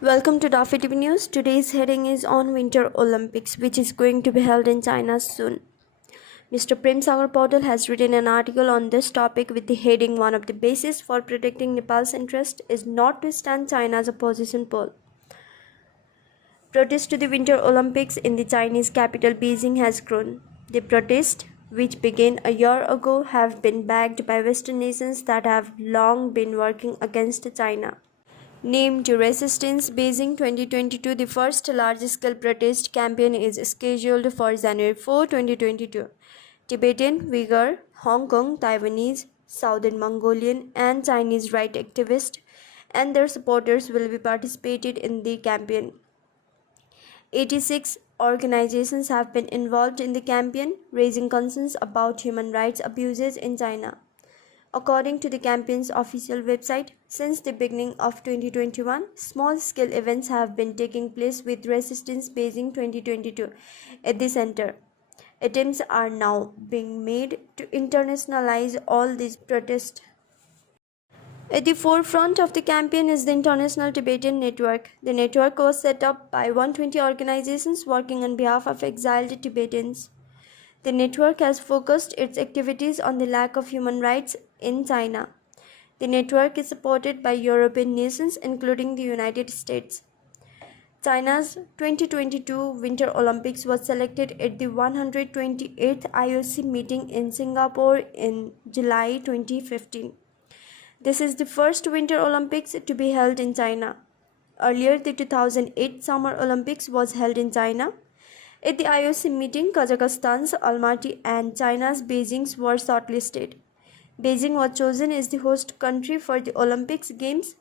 Welcome to Daffy TV News. Today's heading is on Winter Olympics, which is going to be held in China soon. Mr. Prem Sagar Paudel has written an article on this topic with the heading One of the bases for protecting Nepal's interest is not to stand China's opposition pole. Protest to the Winter Olympics in the Chinese capital Beijing has grown. The protest, which began a year ago, have been backed by Western nations that have long been working against China. Named Resistance Beijing 2022, the first large-scale protest campaign is scheduled for January 4, 2022. Tibetan, Uyghur, Hong Kong, Taiwanese, Southern Mongolian, and Chinese rights activists and their supporters will be participated in the campaign. 86 organizations have been involved in the campaign, raising concerns about human rights abuses in China. According to the campaign's official website, since the beginning of 2021, small-scale events have been taking place with Resistance Beijing 2022 at the center. Attempts are now being made to internationalize all these protests. At the forefront of the campaign is the International Tibetan Network. The network was set up by 120 organizations working on behalf of exiled Tibetans. The network has focused its activities on the lack of human rights in China. The network is supported by European nations, including the United States. China's 2022 Winter Olympics was selected at the 128th IOC meeting in Singapore in July 2015. This is the first Winter Olympics to be held in China. Earlier, the 2008 Summer Olympics was held in China. At the IOC meeting, Kazakhstan's Almaty and China's Beijing were shortlisted. Beijing was chosen as the host country for the Olympics Games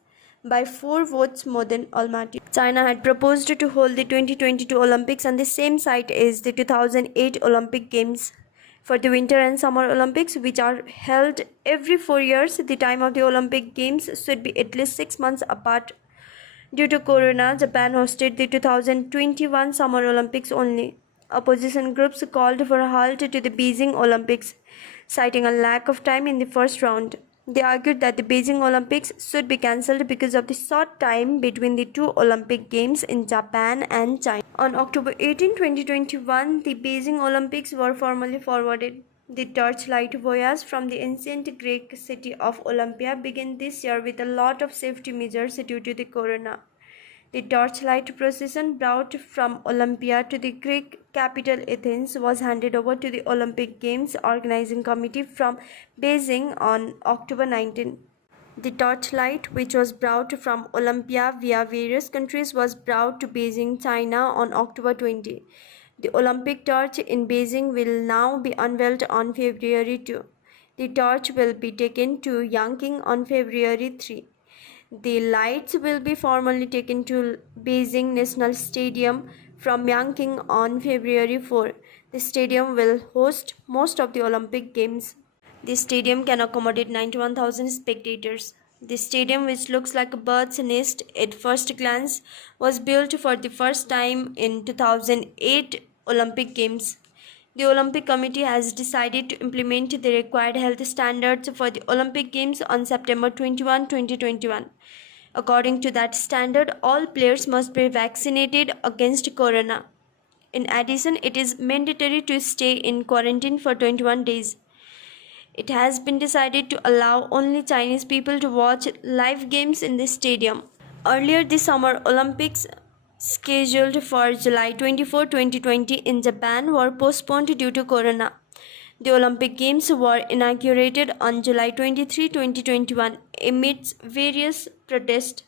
by 4 votes more than Almaty. China had proposed to hold the 2022 Olympics on the same site as the 2008 Olympic Games. For the Winter and Summer Olympics, which are held every 4 years, the time of the Olympic Games should be at least 6 months apart. Due to Corona, Japan hosted the 2021 Summer Olympics only. Opposition groups called for a halt to the Beijing Olympics, citing a lack of time in the first round. They argued that the Beijing Olympics should be cancelled because of the short time between the two Olympic Games in Japan and China. On October 18, 2021, the Beijing Olympics were formally forwarded. The torchlight voyage from the ancient Greek city of Olympia began this year with a lot of safety measures due to the corona. The torchlight procession brought from Olympia to the Greek capital Athens was handed over to the Olympic Games Organizing Committee from Beijing on October 19. The torchlight, which was brought from Olympia via various countries, was brought to Beijing, China on October 20. The Olympic torch in Beijing will now be unveiled on February 2. The torch will be taken to Yanqing on February 3. The lights will be formally taken to Beijing National Stadium from Yanqing on February 4. The stadium will host most of the Olympic Games. The stadium can accommodate 91,000 spectators. The stadium, which looks like a bird's nest at first glance, was built for the first time in 2008 Olympic Games. The Olympic Committee has decided to implement the required health standards for the Olympic Games on September 21, 2021. According to that standard, all players must be vaccinated against corona. In addition, it is mandatory to stay in quarantine for 21 days. It has been decided to allow only Chinese people to watch live games in the stadium. Earlier this Summer Olympics, scheduled for July 24, 2020 in Japan, were postponed due to corona. The Olympic Games were inaugurated on July 23, 2021 amidst various protests.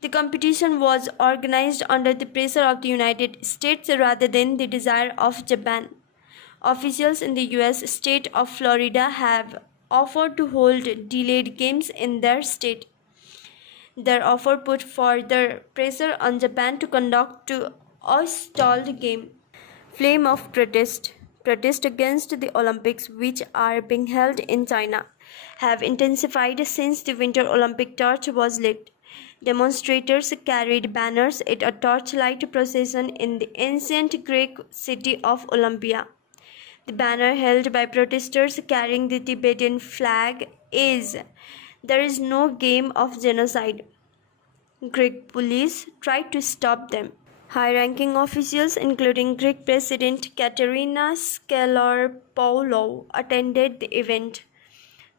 The competition was organized under the pressure of the United States rather than the desire of Japan. Officials in the US state of Florida have offered to hold delayed games in their state. Their offer put further pressure on Japan to conduct a stalled game. Flame of protest. Protests against the Olympics, which are being held in China, have intensified since the Winter Olympic torch was lit. Demonstrators carried banners at a torchlight procession in the ancient Greek city of Olympia. The banner held by protesters carrying the Tibetan flag is "There is no game of genocide." Greek police tried to stop them. High-ranking officials, including Greek President Katerina Skelarpoulou, attended the event.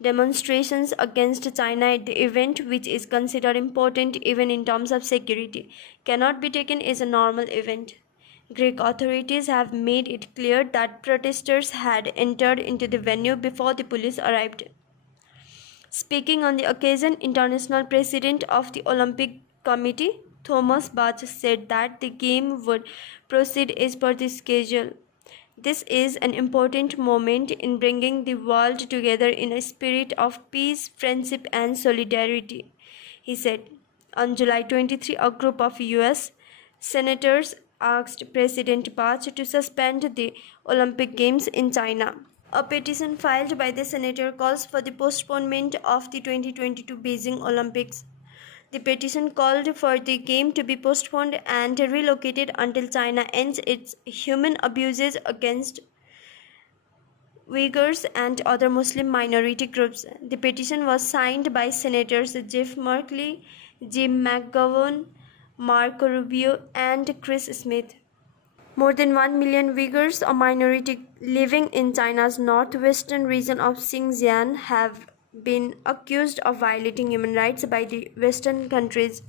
Demonstrations against China at the event, which is considered important even in terms of security, cannot be taken as a normal event. Greek authorities have made it clear that protesters had entered into the venue before the police arrived. Speaking on the occasion, International President of the Olympic Committee, Thomas Bach, said that the game would proceed as per the schedule. This is an important moment in bringing the world together in a spirit of peace, friendship, and solidarity, he said. On July 23, a group of US senators asked President Bach to suspend the Olympic Games in China. A petition filed by the senator calls for the postponement of the 2022 Beijing Olympics. The petition called for the game to be postponed and relocated until China ends its human abuses against Uyghurs and other Muslim minority groups. The petition was signed by Senators Jeff Merkley, Jim McGovern, Marco Rubio, and Chris Smith. More than 1 million Uyghurs, a minority living in China's northwestern region of Xinjiang, have been accused of violating human rights by the Western countries.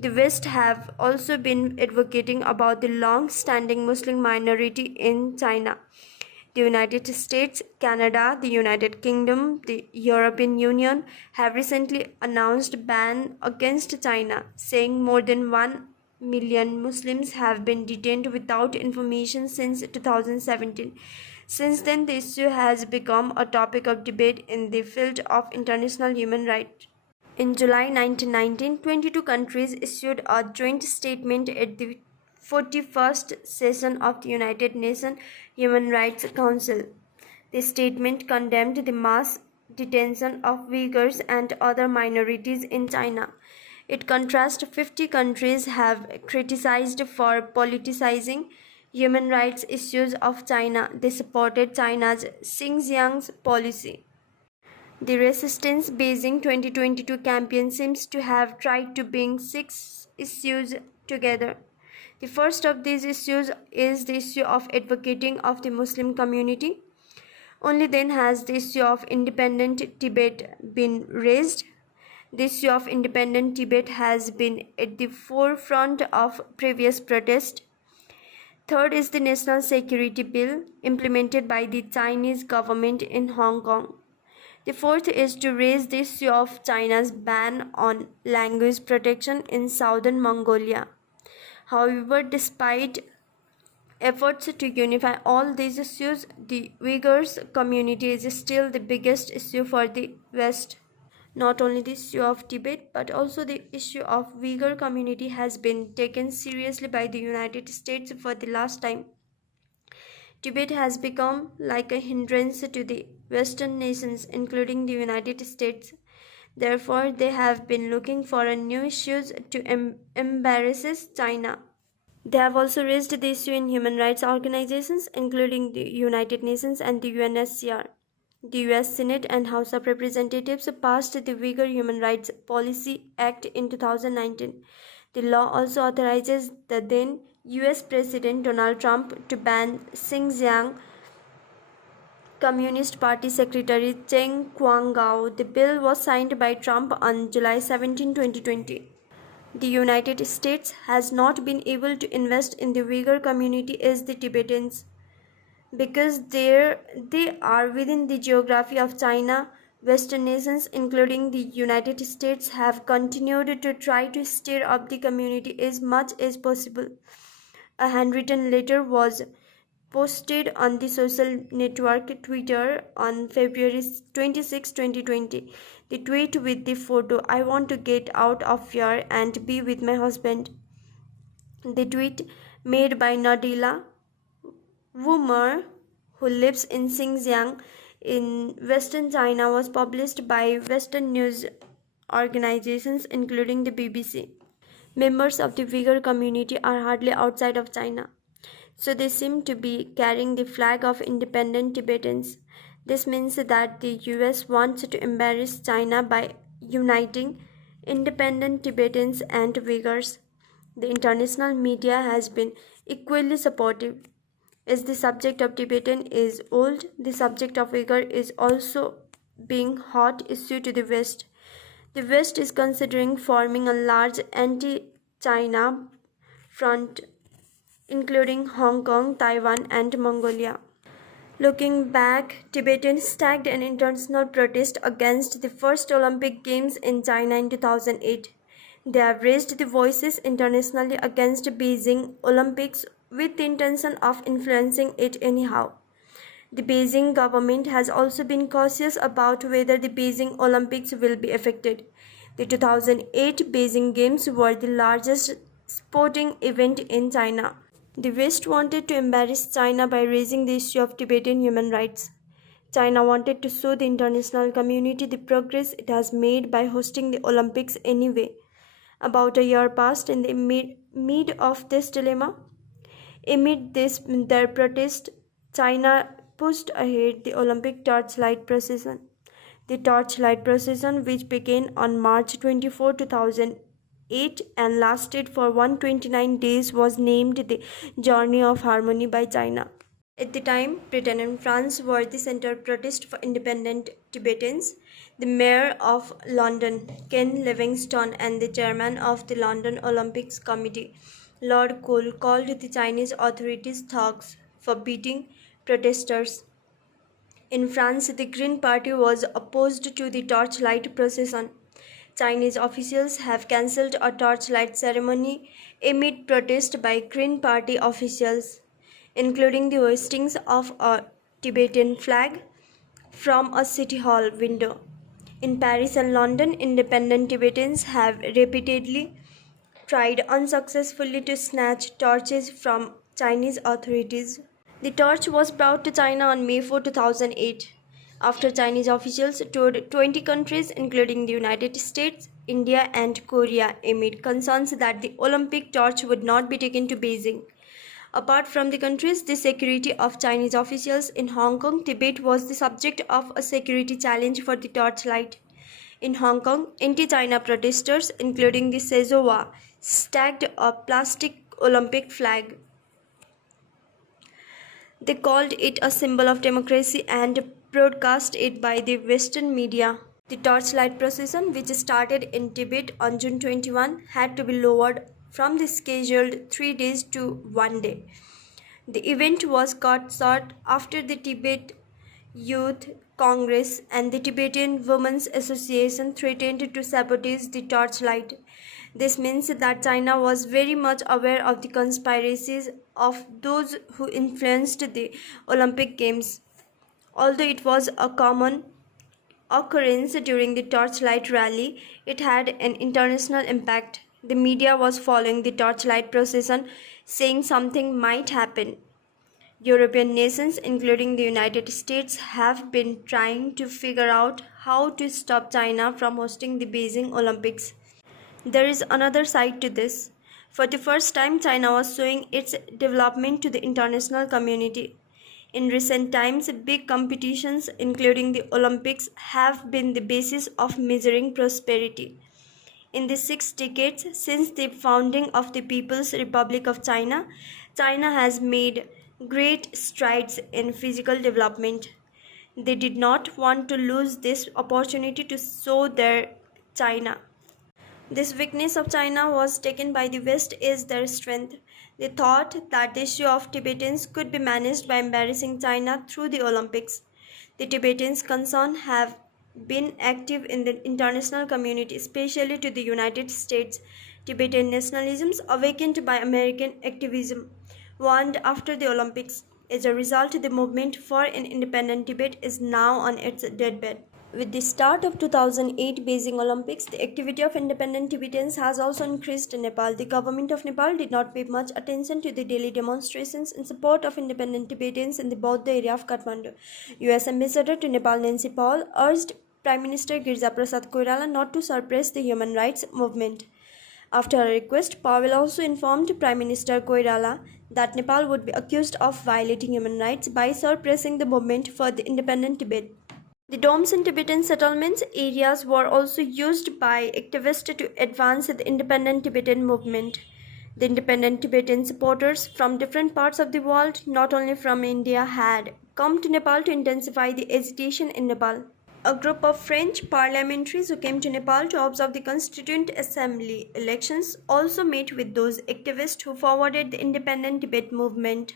The West have also been advocating about the long-standing Muslim minority in China. The United States, Canada, the United Kingdom, the European Union have recently announced a ban against China, saying more than 1 million Muslims have been detained without information since 2017. Since then, the issue has become a topic of debate in the field of international human rights. In July 1919, 22 countries issued a joint statement at the 41st session of the United Nations Human Rights Council. The statement condemned the mass detention of Uyghurs and other minorities in China. In contrast, 50 countries have criticized for politicizing human rights issues of China. They supported China's Xinjiang policy. The Resistance Beijing 2022 campaign seems to have tried to bring 6 issues together. The first of these issues is the issue of advocating of the Muslim community. Only then has the issue of independent Tibet been raised. The issue of independent Tibet has been at the forefront of previous protests. Third is the National Security Bill implemented by the Chinese government in Hong Kong. The fourth is to raise the issue of China's ban on language protection in southern Mongolia. However, despite efforts to unify all these issues, the Uyghurs community is still the biggest issue for the West. Not only the issue of Tibet, but also the issue of Uyghur community has been taken seriously by the United States for the last time. Tibet has become like a hindrance to the Western nations, including the United States. Therefore, they have been looking for a new issues to embarrass China. They have also raised the issue in human rights organizations, including the United Nations and the UNHCR. The US Senate and House of Representatives passed the Uyghur Human Rights Policy Act in 2019. The law also authorizes the then US President Donald Trump to ban Xinjiang Communist Party Secretary Cheng Quanggao. The bill was signed by Trump on July 17, 2020. The United States has not been able to invest in the Uyghur community as the Tibetans because they are within the geography of China. Western nations, including the United States, have continued to try to stir up the community as much as possible. A handwritten letter was posted on the social network Twitter on February 26, 2020. The tweet with the photo, "I want to get out of here and be with my husband." The tweet, made by Nadila Wumar, who lives in Xinjiang in Western China, was published by Western news organizations including the BBC. Members of the Uyghur community are hardly outside of China. so they seem to be carrying the flag of independent Tibetans. This means that the US wants to embarrass China by uniting independent Tibetans and Uyghurs. The international media has been equally supportive. As the subject of Tibetan is old, the subject of Uyghur is also being hot issue to the West. The West is considering forming a large anti-China front, including Hong Kong, Taiwan, and Mongolia. Looking back, Tibetans staged an international protest against the first Olympic Games in China in 2008. They have raised the voices internationally against Beijing Olympics with the intention of influencing it anyhow. The Beijing government has also been cautious about whether the Beijing Olympics will be affected. The 2008 Beijing Games were the largest sporting event in China. The West wanted to embarrass China by raising the issue of Tibetan human rights. China wanted to show the international community the progress it has made by hosting the Olympics anyway. About a year passed in the mid of this dilemma. Amid their protest, China pushed ahead the Olympic torchlight procession. The torchlight procession, which began on March 24, 2008 and lasted for 129 days, was named the Journey of Harmony by China. At the time, Britain and France were the center of protest for independent Tibetans. The mayor of London, Ken Livingstone, and the chairman of the London Olympics Committee, Lord Cole, called the Chinese authorities thugs for beating protesters. In France, the Green Party was opposed to the torchlight procession. Chinese officials have cancelled a torchlight ceremony amid protest by Green Party officials, including the hoisting of a Tibetan flag from a city hall window. In Paris and London, independent Tibetans have repeatedly tried unsuccessfully to snatch torches from Chinese authorities. The torch was brought to China on May 4, 2008, after Chinese officials toured 20 countries, including the United States, India, and Korea, amid concerns that the Olympic torch would not be taken to Beijing. Apart from the countries, the security of Chinese officials in Hong Kong, Tibet was the subject of a security challenge for the torchlight. In Hong Kong, anti-China protesters, including the Sezowa, stacked a plastic Olympic flag. They called it a symbol of democracy and broadcast it by the Western media. The torchlight procession, which started in Tibet on June 21, had to be lowered from the scheduled 3 days to 1 day. The event was cut short after the Tibet Youth Congress and the Tibetan Women's Association threatened to sabotage the torchlight. This means that China was very much aware of the conspiracies of those who influenced the Olympic Games. Although it was a common occurrence during the torchlight rally, it had an international impact. The media was following the torchlight procession, saying something might happen. European nations, including the United States, have been trying to figure out how to stop China from hosting the Beijing Olympics. There is another side to this. For the first time, China was showing its development to the international community. In recent times, big competitions, including the Olympics, have been the basis of measuring prosperity. In the 6 decades since the founding of the People's Republic of China, China has made great strides in physical development. They did not want to lose this opportunity to show their China. This weakness of China was taken by the West as their strength. They thought that the issue of Tibetans could be managed by embarrassing China through the Olympics. The Tibetans concerned have been active in the international community, especially to the United States. Tibetan nationalism, awakened by American activism, warned after the Olympics. As a result, the movement for an independent Tibet is now on its deathbed. With the start of 2008 Beijing Olympics, the activity of independent Tibetans has also increased in Nepal. The government of Nepal did not pay much attention to the daily demonstrations in support of independent Tibetans in the Bauddha area of Kathmandu. US Ambassador to Nepal Nancy Paul urged Prime Minister Girija Prasad Koirala not to suppress the human rights movement. After a request, Pavel also informed Prime Minister Koirala that Nepal would be accused of violating human rights by suppressing the movement for the independent Tibet. The domes in Tibetan settlements areas were also used by activists to advance the independent Tibetan movement. The independent Tibetan supporters from different parts of the world, not only from India, had come to Nepal to intensify the agitation in Nepal. A group of French parliamentaries who came to Nepal to observe the Constituent Assembly elections also met with those activists who forwarded the independent Tibet movement.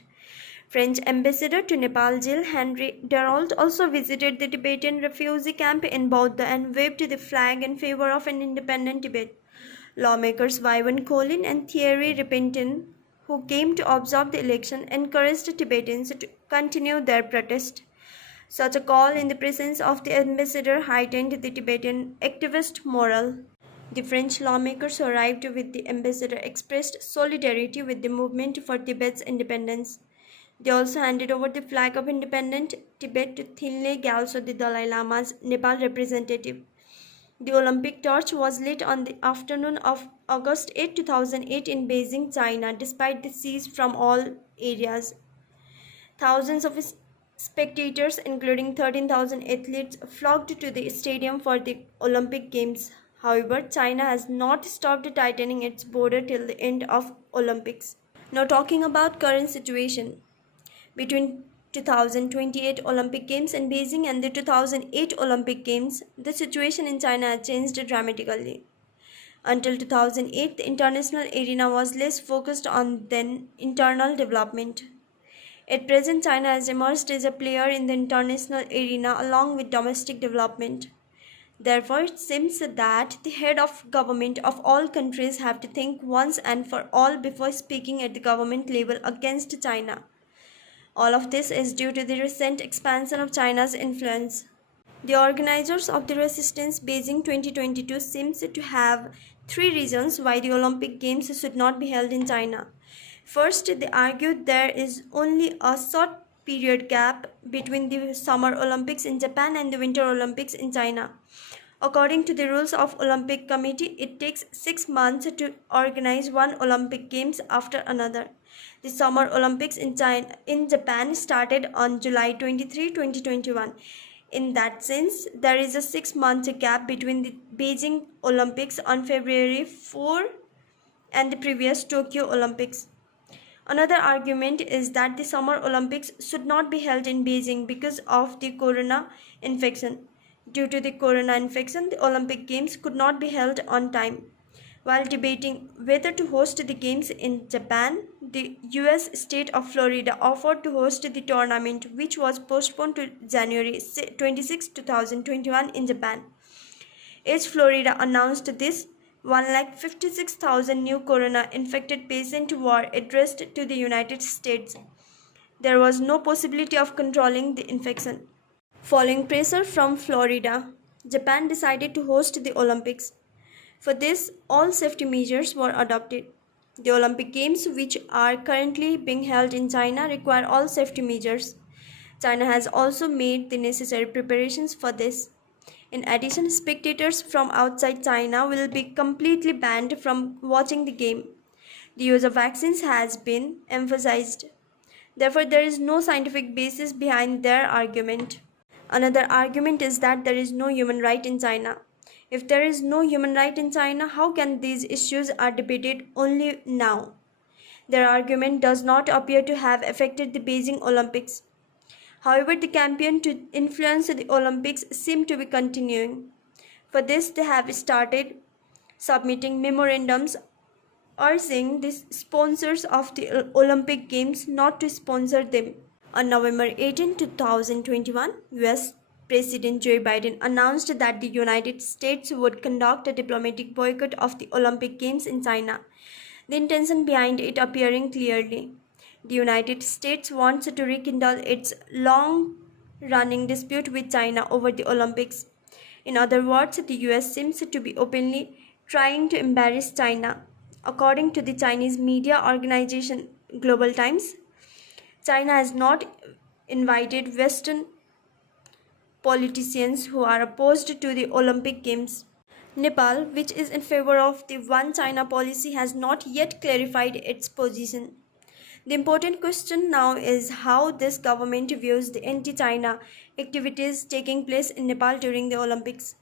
French ambassador to Nepal, Gilles Henry Darnault, also visited the Tibetan refugee camp in Bodh and waved the flag in favor of an independent Tibet. Lawmakers Vivian Collin and Thierry Repentin, who came to observe the election, encouraged Tibetans to continue their protest. Such a call in the presence of the ambassador heightened the Tibetan activist morale. The French lawmakers who arrived with the ambassador expressed solidarity with the movement for Tibet's independence. They also handed over the flag of independent Tibet to Thinley Gyaltso, the Dalai Lama's Nepal representative. The Olympic torch was lit on the afternoon of August 8, 2008 in Beijing, China, despite the siege from all areas. Thousands of spectators, including 13,000 athletes, flocked to the stadium for the Olympic Games. However, China has not stopped tightening its border till the end of Olympics. Now talking about current situation. Between 2028 Olympic Games in Beijing and the 2008 Olympic Games, the situation in China had changed dramatically. Until 2008, the international arena was less focused on than internal development. At present, China has emerged as a player in the international arena along with domestic development. Therefore, it seems that the head of government of all countries have to think once and for all before speaking at the government level against China. All of this is due to the recent expansion of China's influence. The organizers of the Resistance Beijing 2022 seems to have three reasons why the Olympic Games should not be held in China. First, they argued there is only a short period gap between the Summer Olympics in Japan and the Winter Olympics in China. According to the rules of Olympic Committee, it takes 6 months to organize one Olympic Games after another. The Summer Olympics in Japan started on July 23, 2021. In that sense, there is a 6-month gap between the Beijing Olympics on February 4 and the previous Tokyo Olympics. Another argument is that the Summer Olympics should not be held in Beijing because of the corona infection. Due to the corona infection, the Olympic Games could not be held on time. While debating whether to host the Games in Japan, the US state of Florida offered to host the tournament, which was postponed to January 26, 2021 in Japan. As Florida announced this, 156,000 new corona-infected patients were addressed to the United States. There was no possibility of controlling the infection. Following pressure from Florida, Japan decided to host the Olympics. For this, all safety measures were adopted. The Olympic Games, which are currently being held in China, require all safety measures. China has also made the necessary preparations for this. In addition, spectators from outside China will be completely banned from watching the game. The use of vaccines has been emphasized. Therefore, there is no scientific basis behind their argument. Another argument is that there is no human right in China. If there is no human right in China, how can these issues are debated only now? Their argument does not appear to have affected the Beijing Olympics. However, the campaign to influence the Olympics seems to be continuing. For this, they have started submitting memorandums urging the sponsors of the Olympic Games not to sponsor them. On November 18, 2021, US President Joe Biden announced that the United States would conduct a diplomatic boycott of the Olympic Games in China. The intention behind it appearing clearly. The United States wants to rekindle its long-running dispute with China over the Olympics. In other words, the US seems to be openly trying to embarrass China. According to the Chinese media organization Global Times, China has not invited Western politicians who are opposed to the Olympic Games. Nepal, which is in favor of the One China policy, has not yet clarified its position. The important question now is how this government views the anti-China activities taking place in Nepal during the Olympics.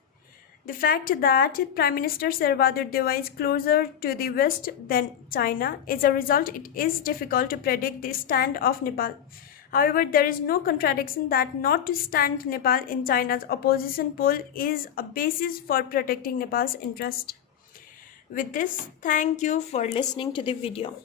The fact that Prime Minister Sarvadar Deva is closer to the West than China is a result. It is difficult to predict the stand of Nepal. However, there is no contradiction that not to stand Nepal in China's opposition pole is a basis for protecting Nepal's interest. With this, thank you for listening to the video.